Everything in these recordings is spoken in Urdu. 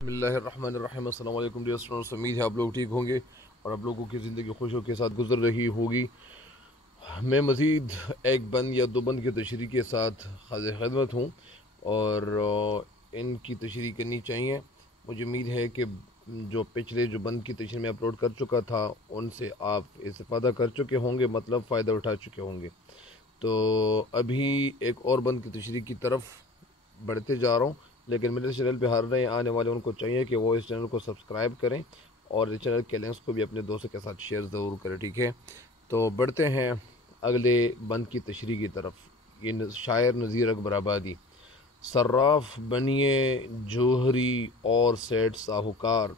بسم اللہ الرحمن الرحیم۔ السلام علیکم ڈیئر اسٹوڈنٹس، امید ہے آپ لوگ ٹھیک ہوں گے اور آپ لوگوں کی زندگی خوشیوں کے ساتھ گزر رہی ہوگی۔ میں مزید ایک بند یا دو بند کی تشریح کے ساتھ حاضر خدمت ہوں اور ان کی تشریح کرنی چاہیے۔ مجھے امید ہے کہ جو پچھلے بند کی تشریح میں اپلوڈ کر چکا تھا ان سے آپ استفادہ کر چکے ہوں گے، مطلب فائدہ اٹھا چکے ہوں گے۔ تو ابھی ایک اور بند کی تشریح کی طرف بڑھتے جا رہا ہوں، لیکن میرے چینل پہ ہر نئے آنے والے ان کو چاہیے کہ وہ اس چینل کو سبسکرائب کریں اور اس چینل کے لنکس کو بھی اپنے دوستوں کے ساتھ شیئر ضرور کریں، ٹھیک ہے؟ تو بڑھتے ہیں اگلے بند کی تشریح کی طرف۔ یہ شاعر نذیر اکبر آبادی: صراف بنیے جوہری اور سیٹ ساہوکار،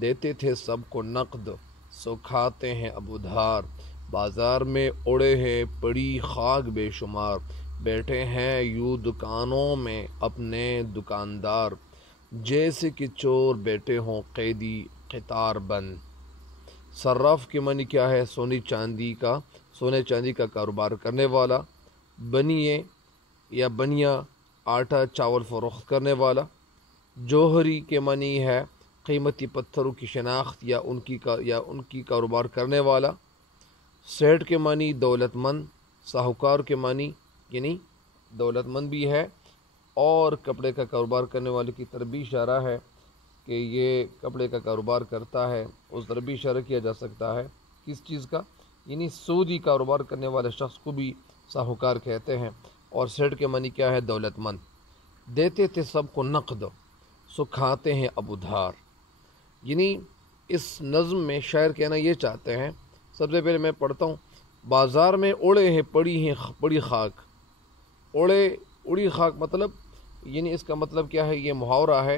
دیتے تھے سب کو نقد سو کھاتے ہیں اب ادھار، بازار میں اڑے ہیں پڑی خاک بے شمار، بیٹھے ہیں یوں دکانوں میں اپنے دکاندار، جیسے کہ چور بیٹھے ہوں قیدی قطار بند۔ صراف کے معنی کیا ہے؟ سونے چاندی کا کاروبار کرنے والا، بنیے یا بنیا آٹا چاول فروخت کرنے والا۔ جوہری کے معنی ہے قیمتی پتھروں کی شناخت یا ان کی کاروبار کرنے والا۔ سیٹ کے معنی دولت مند۔ ساہوکار کے معنی یعنی دولت مند بھی ہے اور کپڑے کا کاروبار کرنے والے کی طرف بھی اشارہ ہے کہ یہ کپڑے کا کاروبار کرتا ہے، اس طرف بھی اشارہ کیا جا سکتا ہے۔ کس چیز کا؟ یعنی سودی کاروبار کرنے والے شخص کو بھی ساہوکار کہتے ہیں۔ اور سیٹ کے معنی کیا ہے؟ دولت مند۔ دیتے تھے سب کو نقد سو کھاتے ہیں اب ادھار۔ یعنی اس نظم میں شاعر کہنا یہ چاہتے ہیں، سب سے پہلے میں پڑھتا ہوں: بازار میں اڑے ہیں پڑی خاک۔ اڑی خاک مطلب یعنی اس کا مطلب کیا ہے؟ یہ محاورہ ہے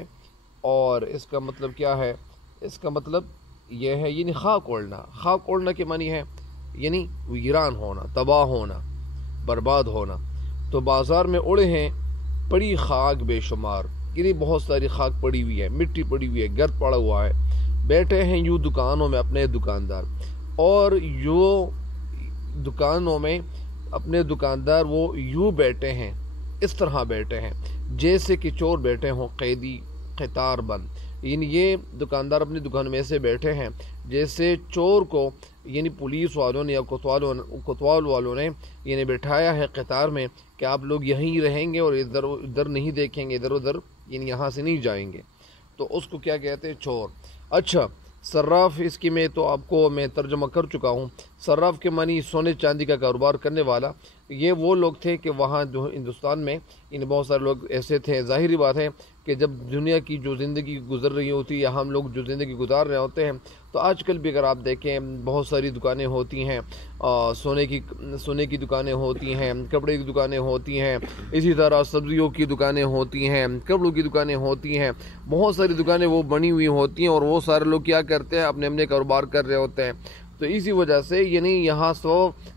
اور اس کا مطلب کیا ہے؟ اس کا مطلب یہ ہے یعنی خاک اوڑھنا۔ خاک اوڑھنا کے معنی ہے یعنی ویران ہونا، تباہ ہونا، برباد ہونا۔ تو بازار میں اڑے ہیں پڑی خاک بے شمار، یعنی بہت ساری خاک پڑی ہوئی ہے، مٹی پڑی ہوئی ہے، گرد پڑا ہوا ہے۔ بیٹھے ہیں یوں دکانوں میں اپنے دکاندار، اور یوں دکانوں میں اپنے دکاندار وہ یوں بیٹھے ہیں، اس طرح بیٹھے ہیں جیسے کہ چور بیٹھے ہوں قیدی قطار بند۔ یعنی یہ دکاندار اپنی دکان میں ایسے بیٹھے ہیں جیسے چور کو یعنی پولیس والوں نے یا کوتوال والوں نے یعنی بٹھایا ہے قطار میں کہ آپ لوگ یہیں رہیں گے اور ادھر نہیں دیکھیں گے، ادھر ادھر یعنی یہاں سے نہیں جائیں گے، تو اس کو کیا کہتے ہیں؟ چور۔ اچھا، صراف اس کی میں تو آپ کو میں ترجمہ کر چکا ہوں۔ صراف کے معنی سونے چاندی کا کاروبار کرنے والا۔ یہ وہ لوگ تھے کہ وہاں جو ہندوستان میں بہت سارے لوگ ایسے تھے۔ ظاہری بات ہے کہ جب دنیا کی جو زندگی گزر رہی ہوتی یا ہم لوگ جو زندگی گزار رہے ہوتے ہیں، تو آج کل بھی اگر آپ دیکھیں بہت ساری دکانیں ہوتی ہیں، سونے کی دکانیں ہوتی ہیں، کپڑے کی دکانیں ہوتی ہیں، اسی طرح سبزیوں کی دکانیں ہوتی ہیں، کپڑوں کی دکانیں ہوتی ہیں، بہت ساری دکانیں وہ بنی ہوئی ہوتی ہیں اور وہ سارے لوگ کیا کرتے ہیں؟ اپنے کاروبار کر رہے ہوتے ہیں۔ تو اسی وجہ سے یعنی یہاں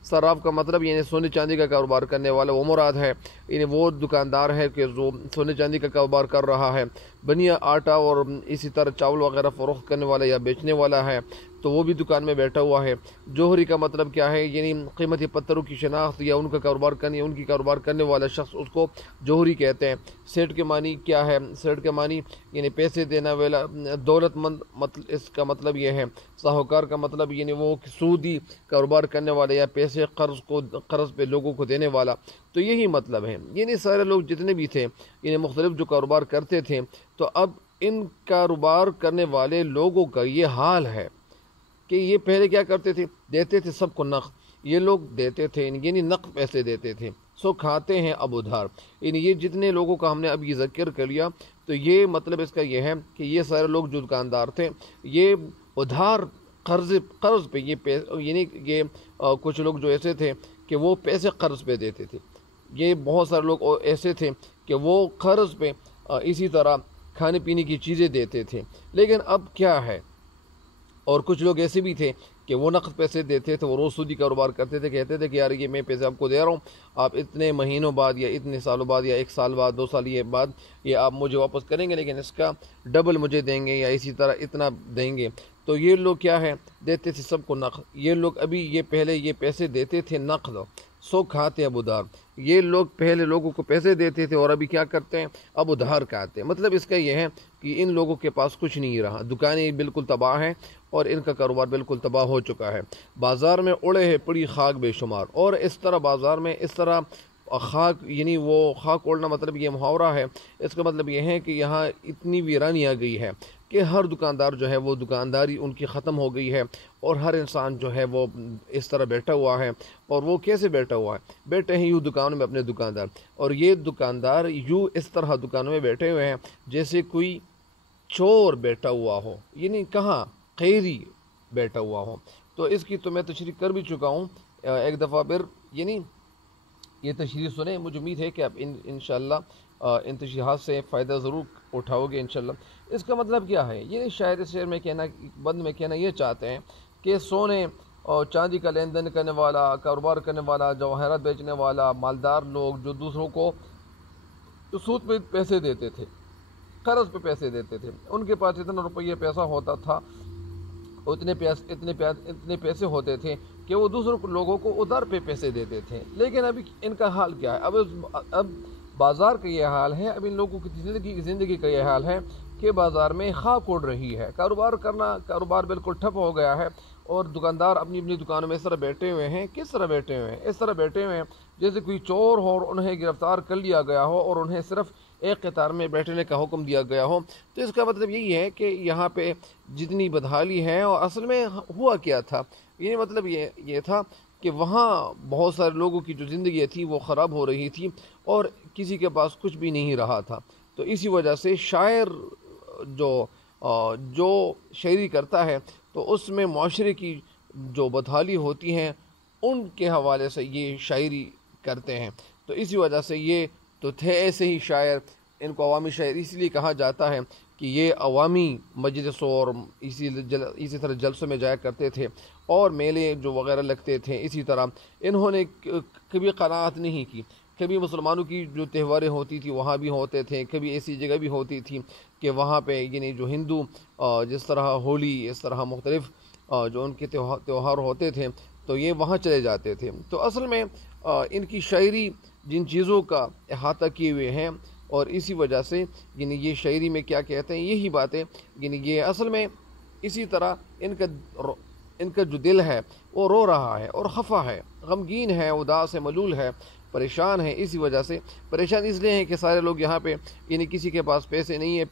صراف کا مطلب یعنی سونے چاندی کا کاروبار کرنے والا وہ مراد ہے، یعنی وہ دکاندار ہے کہ جو سونے چاندی کا کاروبار کر رہا ہے۔ بنیا آٹا اور اسی طرح چاول وغیرہ فروخت کرنے والا یا بیچنے والا ہے، تو وہ بھی دکان میں بیٹھا ہوا ہے۔ جوہری کا مطلب کیا ہے؟ یعنی قیمتی پتھروں کی شناخت یا ان کی کاروبار کرنے والا شخص، اس کو جوہری کہتے ہیں۔ سیٹ کے معنی کیا ہے؟ سیٹ کے معنی یعنی پیسے دینا والا، دولت مند، اس کا مطلب یہ ہے۔ ساہوکار کا مطلب یعنی وہ سودی کاروبار کرنے والا یا پیسے قرض پہ لوگوں کو دینے والا، تو یہی مطلب ہے۔ یعنی سارے لوگ جتنے بھی تھے یعنی مختلف جو کاروبار کرتے تھے، تو اب ان کاروبار کرنے والے لوگوں کا یہ حال ہے کہ یہ پہلے کیا کرتے تھے؟ دیتے تھے سب کو نقد۔ یہ لوگ دیتے تھے یعنی نقد پیسے دیتے تھے، سو کھاتے ہیں اب ادھار۔ یعنی یہ جتنے لوگوں کا ہم نے اب یہ ذکر کر لیا، تو یہ مطلب اس کا یہ ہے کہ یہ سارے لوگ جو دکاندار تھے، یہ ادھار قرض پہ یعنی یہ کچھ لوگ جو ایسے تھے کہ وہ پیسے قرض پہ دیتے تھے۔ یہ بہت سارے لوگ ایسے تھے کہ وہ قرض پہ اسی طرح کھانے پینے کی چیزیں دیتے تھے۔ لیکن اب کیا ہے؟ اور کچھ لوگ ایسے بھی تھے کہ وہ نقد پیسے دیتے تھے، وہ روز سودی کاروبار کرتے تھے، کہتے تھے کہ یار یہ میں پیسے آپ کو دے رہا ہوں، آپ اتنے مہینوں بعد یا اتنے سالوں بعد یا 1 سال بعد 2 سال یہ بعد یہ آپ مجھے واپس کریں گے، لیکن اس کا ڈبل مجھے دیں گے یا اسی طرح اتنا دیں گے۔ تو یہ لوگ کیا ہے؟ دیتے تھے سب کو نقد۔ یہ لوگ ابھی یہ پہلے یہ پیسے دیتے تھے نقد، سو کھاتے اب ادھار۔ یہ لوگ پہلے لوگوں کو پیسے دیتے تھے اور ابھی کیا کرتے ہیں، اب ادھار کھاتے ہیں۔ مطلب اس کا یہ ہے کہ ان لوگوں کے پاس کچھ نہیں رہا، دکانیں بالکل تباہ ہیں اور ان کا کاروبار بالکل تباہ ہو چکا ہے۔ بازار میں اڑے ہے پڑی خاک بے شمار، اور اس طرح بازار میں اس طرح خاک، یعنی وہ خاک اوڑھنا مطلب یہ محاورہ ہے، اس کا مطلب یہ ہے کہ یہاں اتنی ویرانی آ گئی ہے کہ ہر دکاندار جو ہے وہ دکانداری ان کی ختم ہو گئی ہے، اور ہر انسان جو ہے وہ اس طرح بیٹھا ہوا ہے۔ اور وہ کیسے بیٹھا ہوا ہے؟ بیٹھے ہیں یوں دکانوں میں اپنے دکاندار، اور یہ دکاندار یوں اس طرح دکانوں میں بیٹھے ہوئے ہیں جیسے کوئی چور بیٹھا ہوا ہو، یعنی کہاں خیری بیٹھا ہوا ہو۔ تو اس کی تو میں تشریح کر بھی چکا ہوں ایک دفعہ پھر، یعنی یہ تشریح سنیں، مجھے امید ہے کہ آپ انشاءاللہ ان تشریحات سے فائدہ ضرور اٹھاؤ گے انشاءاللہ۔ اس کا مطلب کیا ہے؟ یہ شاعر اس شعر میں کہنا، بند میں کہنا یہ چاہتے ہیں کہ سونے اور چاندی کا لین دین کرنے والا، کاروبار کرنے والا، جواہرات بیچنے والا، مالدار لوگ جو دوسروں کو سود پہ پیسے دیتے تھے، قرض پہ پیسے دیتے تھے، ان کے پاس اتنا روپیہ پیسہ ہوتا تھا، اتنے پیسے ہوتے تھے کہ وہ دوسروں لوگوں کو ادھار پہ پیسے دیتے تھے۔ لیکن ابھی ان کا حال کیا ہے؟ اب بازار کا یہ حال ہے، اب ان لوگوں کی زندگی کا یہ حال ہے کہ بازار میں خاک اڑ رہی ہے، کاروبار بالکل ٹھپ ہو گیا ہے، اور دکاندار اپنی اپنی دکانوں میں اس طرح بیٹھے ہوئے ہیں۔ کس طرح بیٹھے ہوئے ہیں؟ اس طرح بیٹھے ہوئے ہیں جیسے کوئی چور ہو اور انہیں گرفتار کر لیا گیا ہو اور انہیں صرف ایک قطار میں بیٹھنے کا حکم دیا گیا ہو۔ تو اس کا مطلب یہی ہے کہ یہاں پہ جتنی بدحالی ہے، اور اصل میں ہوا کیا تھا، یہ مطلب یہ تھا کہ وہاں بہت سارے لوگوں کی جو زندگی تھی وہ خراب ہو رہی تھی، اور کسی کے پاس کچھ بھی نہیں رہا تھا۔ تو اسی وجہ سے شاعر جو شاعری کرتا ہے تو اس میں معاشرے کی جو بدحالی ہوتی ہیں ان کے حوالے سے یہ شاعری کرتے ہیں۔ تو اسی وجہ سے یہ تو تھے ایسے ہی شاعر، ان کو عوامی شاعر اس لیے کہا جاتا ہے کہ یہ عوامی مجلسوں اور اسی طرح جلسوں میں جایا کرتے تھے، اور میلے جو وغیرہ لگتے تھے اسی طرح انہوں نے کبھی قناعت نہیں کی۔ کبھی مسلمانوں کی جو تہواریں ہوتی تھی وہاں بھی ہوتے تھے، کبھی ایسی جگہ بھی ہوتی تھی کہ وہاں پہ یعنی جو ہندو جس طرح ہولی، اس طرح مختلف جو ان کے تہوار ہوتے تھے تو یہ وہاں چلے جاتے تھے۔ تو اصل میں ان کی شاعری جن چیزوں کا احاطہ کیے ہوئے ہیں، اور اسی وجہ سے یعنی یہ شاعری میں کیا کہتے ہیں یہی باتیں، یعنی یہ اصل میں اسی طرح ان کا جو دل ہے وہ رو رہا ہے اور خفا ہے، غمگین ہے، اداس ہے، ملول ہے، پریشان ہے۔ اسی وجہ سے پریشان اس لیے ہیں کہ سارے لوگ یہاں پہ یعنی کسی کے پاس پیسے نہیں ہے۔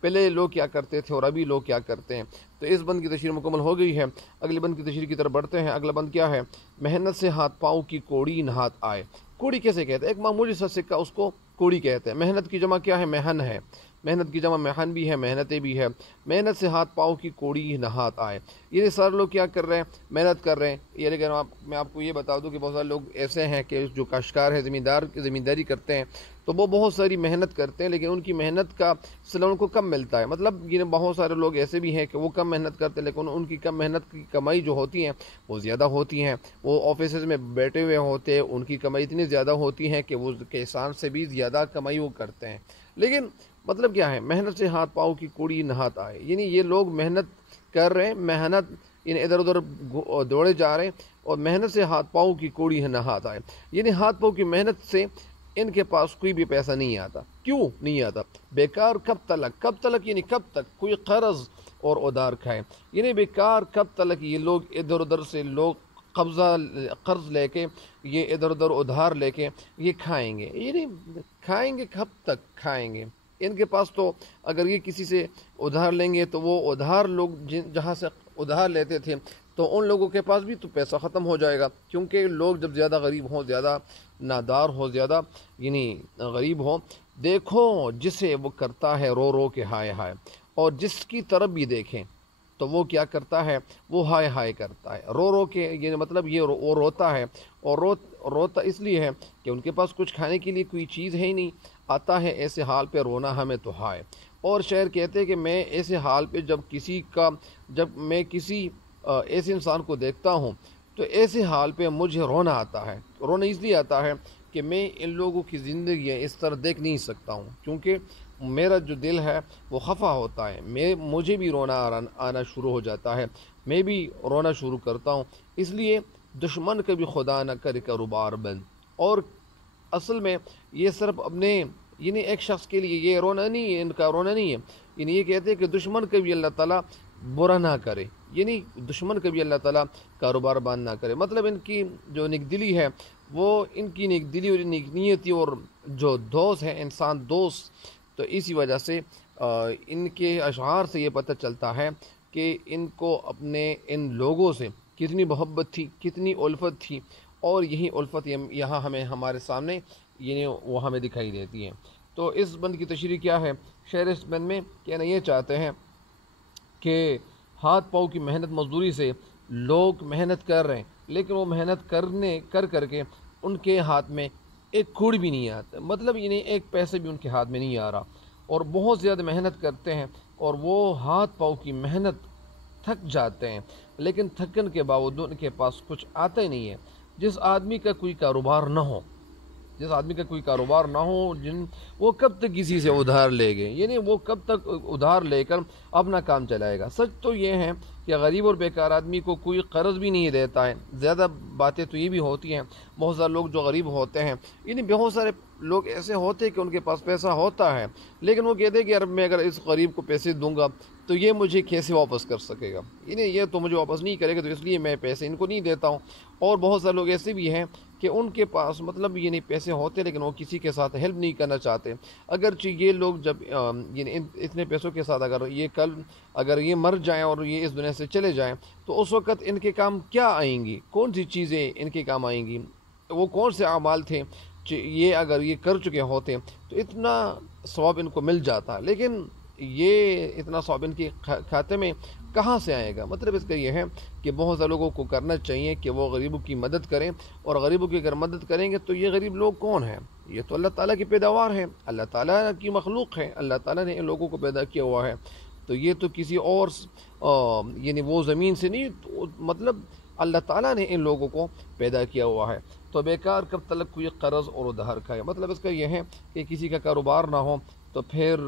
پہلے لوگ کیا کرتے تھے اور ابھی لوگ کیا کرتے ہیں۔ تو اس بند کی تشریح مکمل ہو گئی ہے، اگلے بند کی تشریح کی طرف بڑھتے ہیں۔ اگلا بند کیا ہے؟ محنت سے ہاتھ پاؤں کی کوڑی نہات آئے۔ کوڑی کیسے کہتے ہیں؟ ایک معمولی سا سکہ اس کو کوڑی کہتے ہیں۔ محنت کی جمع کیا ہے؟ محن ہے۔ محنت کی جمع محن بھی ہے، محنتیں بھی ہے۔ محنت سے ہاتھ پاؤں کی کوڑی نہات آئے، یہ سارے لوگ کیا کر رہے ہیں؟ محنت کر رہے ہیں۔ یہ لیکن میں آپ کو یہ بتا دوں کہ بہت سارے لوگ ایسے ہیں کہ جو کاشتکار ہے، زمینداری کرتے ہیں، تو وہ بہت ساری محنت کرتے ہیں، لیکن ان کی محنت کا صلہ ان کو کم ملتا ہے۔ مطلب یہ بہت سارے لوگ ایسے بھی ہیں کہ وہ کم محنت کرتے ہیں، لیکن ان کی کم محنت کی کمائی جو ہوتی ہیں وہ زیادہ ہوتی ہیں۔ وہ آفیسز میں بیٹھے ہوئے ہوتے ہیں، ان کی کمائی اتنی زیادہ ہوتی ہے کہ وہ کسان سے بھی زیادہ کمائی وہ کرتے ہیں۔ لیکن مطلب کیا ہے؟ محنت سے ہاتھ پاؤں کی کوڑی نہات آئے، یعنی یہ لوگ محنت کر رہے ہیں، محنت یعنی ادھر ادھر دوڑے جا رہے ہیں، اور محنت سے ہاتھ پاؤں کی کوڑی نہات آئے، یعنی ہاتھ پاؤں کی محنت سے ان کے پاس کوئی بھی پیسہ نہیں آتا۔ کیوں نہیں آتا؟ بیکار کب تلک یعنی کب تک کوئی قرض اور ادھار کھائے، یعنی بیکار کب تلک یہ لوگ ادھر ادھر سے لوگ قرض لے کے، یہ ادھر ادھر ادھار لے کے یہ کھائیں گے، یعنی کھائیں گے کب تک کھائیں گے؟ ان کے پاس تو اگر یہ کسی سے ادھار لیں گے تو وہ ادھار لوگ جہاں سے ادھار لیتے تھے تو ان لوگوں کے پاس بھی تو پیسہ ختم ہو جائے گا، کیونکہ لوگ جب زیادہ غریب ہوں، زیادہ نادار ہو، زیادہ یعنی غریب ہوں، دیکھو جسے وہ کرتا ہے رو رو کے ہائے ہائے، اور جس کی طرف بھی دیکھیں تو وہ کیا کرتا ہے؟ وہ ہائے ہائے کرتا ہے، رو رو کے، یہ مطلب یہ وہ روتا ہے، اور روتا اس لیے ہے کہ ان کے پاس کچھ کھانے کے لیے کوئی چیز ہے ہی نہیں۔ آتا ہے ایسے حال پہ رونا ہمیں تو ہائے۔ اور شاعر کہتے ہیں کہ میں ایسے حال پہ جب میں کسی ایسے انسان کو دیکھتا ہوں تو ایسے حال پہ مجھے رونا آتا ہے۔ رونا اس لیے آتا ہے کہ میں ان لوگوں کی زندگی اس طرح دیکھ نہیں سکتا ہوں، کیونکہ میرا جو دل ہے وہ خفا ہوتا ہے، مجھے بھی رونا آنا شروع ہو جاتا ہے، میں بھی رونا شروع کرتا ہوں۔ اس لیے دشمن کبھی خدا نہ کرے کاروبار بند. اور اصل میں یہ صرف اپنے یعنی ایک شخص کے لیے یہ رونا نہیں ہے، ان کا رونا نہیں ہے. یعنی یہ کہتے ہیں کہ دشمن کبھی اللہ تعالیٰ برا نہ کرے، یعنی دشمن کبھی اللہ تعالیٰ کاروبار بند نہ کرے. مطلب ان کی جو نیک دلی ہے، وہ ان کی نیک دلی اور نیک نیتی اور جو دوست ہے انسان دوست، تو اسی وجہ سے ان کے اشعار سے یہ پتہ چلتا ہے کہ ان کو اپنے ان لوگوں سے کتنی محبت تھی، کتنی الفت تھی. اور یہی الفت یہاں ہمیں ہمارے سامنے یعنی وہ ہمیں دکھائی دیتی ہے. تو اس بند کی تشریح کیا ہے؟ شعر اس بند میں کہنا یہ چاہتے ہیں کہ ہاتھ پاؤں کی محنت مزدوری سے لوگ محنت کر رہے ہیں، لیکن وہ محنت کر کے ان کے ہاتھ میں ایک کوڑ بھی نہیں آتا. مطلب یعنی ایک پیسے بھی ان کے ہاتھ میں نہیں آ رہا، اور بہت زیادہ محنت کرتے ہیں اور وہ ہاتھ پاؤں کی محنت تھک جاتے ہیں، لیکن تھکن کے باوجود ان کے پاس کچھ آتا ہی نہیں ہے. جس آدمی کا کوئی کاروبار نہ ہو، جس آدمی کا کوئی کاروبار نہ ہو، وہ کب تک کسی سے ادھار لے گئے، یعنی وہ کب تک ادھار لے کر اپنا کام چلائے گا. سچ تو یہ ہے کہ غریب اور بیکار آدمی کو کوئی قرض بھی نہیں دیتا ہے. زیادہ باتیں تو یہ بھی ہوتی ہیں، بہت سارے لوگ جو غریب ہوتے ہیں، یعنی بہت سارے لوگ ایسے ہوتے ہیں کہ ان کے پاس پیسہ ہوتا ہے، لیکن وہ کہتے ہیں کہ یار میں اگر اس غریب کو پیسے دوں گا تو یہ مجھے کیسے واپس کر سکے گا، یعنی یہ تو مجھے واپس نہیں کرے گا، تو اس لیے میں پیسے ان کو نہیں دیتا ہوں. اور بہت سارے لوگ ایسے بھی ہیں کہ ان کے پاس مطلب یعنی پیسے ہوتے لیکن وہ کسی کے ساتھ ہیلپ نہیں کرنا چاہتے. اگرچہ یہ لوگ جب یعنی اتنے پیسوں کے ساتھ اگر یہ مر جائیں اور یہ اس دنیا سے چلے جائیں، تو اس وقت ان کے کام کیا آئیں گی؟ کون سی چیزیں ان کے کام آئیں گی؟ وہ کون سے اعمال تھے یہ اگر یہ کر چکے ہوتے تو اتنا ثواب ان کو مل جاتا، لیکن یہ اتنا ثواب ان کے کھاتے میں کہاں سے آئے گا؟ مطلب اس کا یہ ہے کہ بہت سے لوگوں کو کرنا چاہیے کہ وہ غریبوں کی مدد کریں، اور غریبوں کی اگر مدد کریں گے تو یہ غریب لوگ کون ہیں؟ یہ تو اللہ تعالیٰ کی پیداوار ہے، اللہ تعالیٰ کی مخلوق ہے، اللہ تعالیٰ نے ان لوگوں کو پیدا کیا ہوا ہے. تو یہ تو کسی اور یعنی وہ زمین سے نہیں، مطلب اللہ تعالیٰ نے ان لوگوں کو پیدا کیا ہوا ہے. تو بیکار کب تلک کوئی قرض اور ادھار کھائے. مطلب اس کا یہ ہے کہ کسی کا کاروبار نہ ہو تو پھر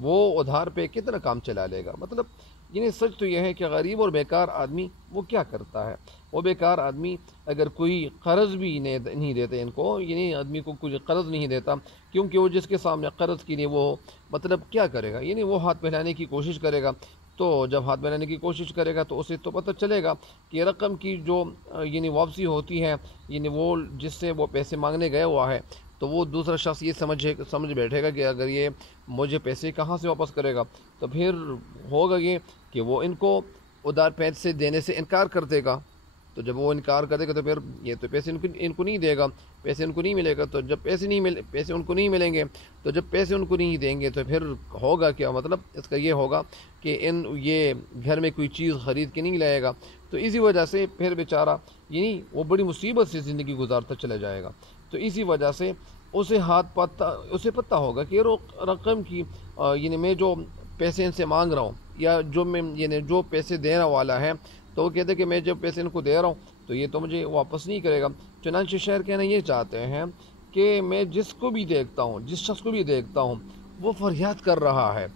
وہ ادھار پہ کتنا کام چلا لے گا. مطلب یعنی سچ تو یہ ہے کہ غریب اور بیکار آدمی وہ کیا کرتا ہے؟ وہ بیکار آدمی اگر کوئی قرض بھی نہیں دیتے ان کو، یعنی آدمی کو کوئی قرض نہیں دیتا، کیونکہ وہ جس کے سامنے قرض کے لیے وہ مطلب کیا کرے گا؟ یعنی وہ ہاتھ پھیلانے کی کوشش کرے گا. تو جب ہاتھ بنانے کی کوشش کرے گا تو اسے تو پتہ چلے گا کہ رقم کی جو یعنی واپسی ہوتی ہے، یعنی وہ جس سے وہ پیسے مانگنے گیا ہوا ہے، تو وہ دوسرا شخص یہ سمجھ بیٹھے گا کہ اگر یہ مجھے پیسے کہاں سے واپس کرے گا، تو پھر ہوگا یہ کہ وہ ان کو ادھار پیسے دینے سے انکار کر دے گا. تو جب وہ انکار کر دے گا تو پھر یہ تو پیسے ان کو نہیں دے گا، پیسے ان کو نہیں ملے گا. تو جب پیسے ان کو نہیں ملیں گے، تو جب پیسے ان کو نہیں دیں گے تو پھر ہوگا کیا؟ مطلب اس کا یہ ہوگا کہ یہ گھر میں کوئی چیز خرید کے نہیں لائے گا. تو اسی وجہ سے پھر بیچارہ یعنی وہ بڑی مصیبت سے زندگی گزارتا چلا جائے گا. تو اسی وجہ سے اسے پتہ ہوگا کہ رقم کی یعنی میں جو پیسے ان سے مانگ رہا ہوں، یا جو میں یعنی جو پیسے دینے والا ہے، تو وہ کہتے ہیں کہ میں جب پیسے ان کو دے رہا ہوں تو یہ تو مجھے واپس نہیں کرے گا. چنانچہ شعر کہنا یہ چاہتے ہیں کہ میں جس کو بھی دیکھتا ہوں، جس شخص کو بھی دیکھتا ہوں، وہ فریاد کر رہا ہے،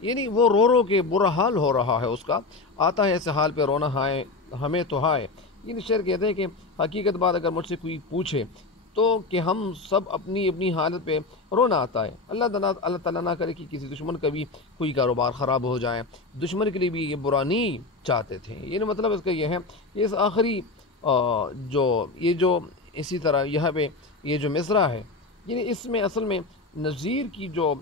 یعنی وہ رو کے برا حال ہو رہا ہے اس کا. آتا ہے ایسے حال پہ رونا ہائے ہمیں تو ہائے. یعنی شعر کہتے ہیں کہ حقیقت بات اگر مجھ سے کوئی پوچھے تو کہ ہم سب اپنی حالت پہ رونا آتا ہے. اللہ تعالیٰ نہ کرے کہ کسی دشمن کا بھی کوئی کاروبار خراب ہو جائے. دشمن کے لیے بھی یہ برا نہیں چاہتے تھے. یعنی مطلب اس کا یہ ہے کہ اس آخری جو اسی طرح یہاں پہ یہ جو مصرع ہے، یعنی اس میں اصل میں نذیر کی جو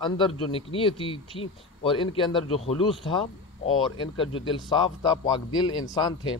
اندر جو نکنیت تھی اور ان کے اندر جو خلوص تھا اور ان کا جو دل صاف تھا، پاک دل انسان تھے.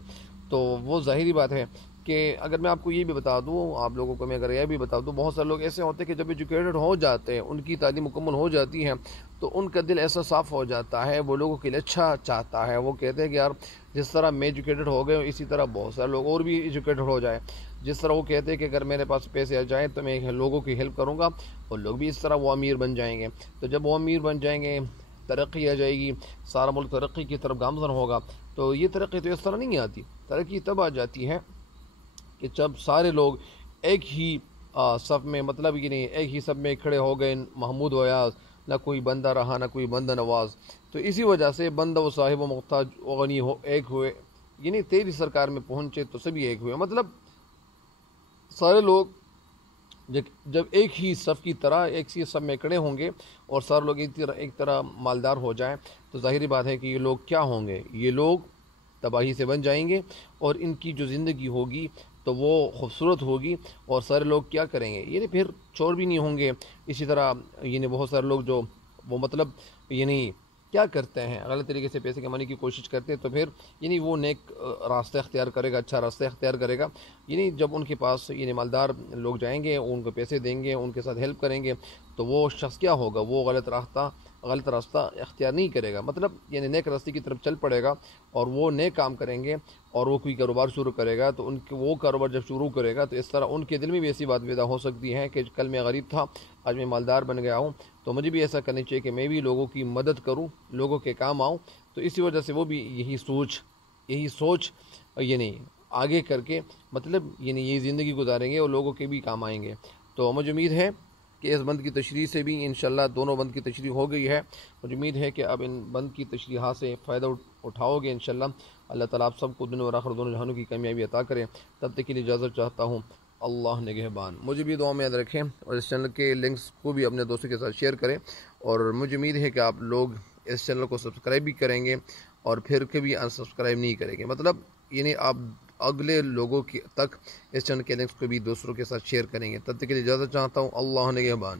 تو وہ ظاہری بات ہے کہ اگر میں آپ کو یہ بھی بتا دوں، آپ لوگوں کو میں اگر یہ بھی بتا دوں، بہت سارے لوگ ایسے ہوتے ہیں کہ جب ایجوکیٹڈ ہو جاتے ہیں، ان کی تعلیم مکمل ہو جاتی ہے، تو ان کا دل ایسا صاف ہو جاتا ہے، وہ لوگوں کے لیے اچھا چاہتا ہے. وہ کہتے ہیں کہ یار جس طرح میں ایجوکیٹڈ ہو گئے اسی طرح بہت سارے لوگ اور بھی ایجوکیٹڈ ہو جائیں. جس طرح وہ کہتے ہیں کہ اگر میرے پاس پیسے آ جائیں تو میں لوگوں کی ہیلپ کروں گا، اور لوگ بھی اس طرح وہ امیر بن جائیں گے. تو جب وہ امیر بن جائیں گے، ترقی آ جائے گی، سارا ملک ترقی کی طرف گامزن ہوگا. تو یہ ترقی تو اس طرح نہیں آتی. ترقی تب آ جاتی ہے کہ جب سارے لوگ ایک ہی صف میں، مطلب یہ نہیں ایک ہی صف میں کھڑے ہو گئے، محمود و ایاز، نہ کوئی بندہ رہا نہ کوئی بندہ نواز. تو اسی وجہ سے بندہ و صاحب و محتاج و غنی ایک ہوئے. یعنی تیری سرکار میں پہنچے تو سبھی ایک ہوئے، مطلب سارے لوگ جب ایک ہی صف کی طرح ایک سی صف میں کھڑے ہوں گے اور سارے لوگ ایک طرح مالدار ہو جائیں تو ظاہری بات ہے کہ یہ لوگ کیا ہوں گے، یہ لوگ تباہی سے بن جائیں گے، اور ان کی جو زندگی ہوگی تو وہ خوبصورت ہوگی، اور سارے لوگ کیا کریں گے، یعنی پھر چور بھی نہیں ہوں گے۔ اسی طرح یعنی بہت سارے لوگ جو وہ مطلب یعنی کیا کرتے ہیں، غلط طریقے سے پیسے کمانے کی کوشش کرتے ہیں، تو پھر یعنی وہ نیک راستہ اختیار کرے گا، اچھا راستہ اختیار کرے گا۔ یعنی جب ان کے پاس یعنی مالدار لوگ جائیں گے، ان کو پیسے دیں گے، ان کے ساتھ ہیلپ کریں گے، تو وہ شخص کیا ہوگا، وہ غلط راستہ اختیار نہیں کرے گا، مطلب یعنی نیک راستے کی طرف چل پڑے گا، اور وہ نیک کام کریں گے، اور وہ کوئی کاروبار شروع کرے گا تو وہ کاروبار جب شروع کرے گا تو اس طرح ان کے دل میں بھی ایسی بات پیدا ہو سکتی ہے کہ کل میں غریب تھا، آج میں مالدار بن گیا ہوں، تو مجھے بھی ایسا کرنا چاہیے کہ میں بھی لوگوں کی مدد کروں، لوگوں کے کام آؤں۔ تو اسی وجہ سے وہ بھی یہی سوچ یعنی آگے کر کے مطلب یعنی یہی زندگی گزاریں گے اور لوگوں کے بھی کام آئیں گے۔ تو مجھے امید ہے کہ اس بند کی تشریح سے بھی انشاءاللہ دونوں بند کی تشریح ہو گئی ہے۔ مجھے امید ہے کہ اب ان بند کی تشریحات سے فائدہ اٹھاؤ گے انشاءاللہ۔ اللہ تعالیٰ آپ سب کو دنیا اور آخر دونوں جہانوں کی کامیابی عطا کرے۔ تب تک کے لیے اجازت چاہتا ہوں، اللہ نگہبان۔ مجھے بھی دعا میں یاد رکھیں، اور اس چینل کے لنکس کو بھی اپنے دوستوں کے ساتھ شیئر کریں، اور مجھے امید ہے کہ آپ لوگ اس چینل کو سبسکرائب بھی کریں گے اور پھر کبھی انسبسکرائب نہیں کریں گے، مطلب یعنی آپ اگلے لوگوں تک اس چینل کے لنکس کو بھی دوسروں کے ساتھ شیئر کریں گے۔ تب تک کے لیے اجازت چاہتا ہوں، اللہ نگہبان۔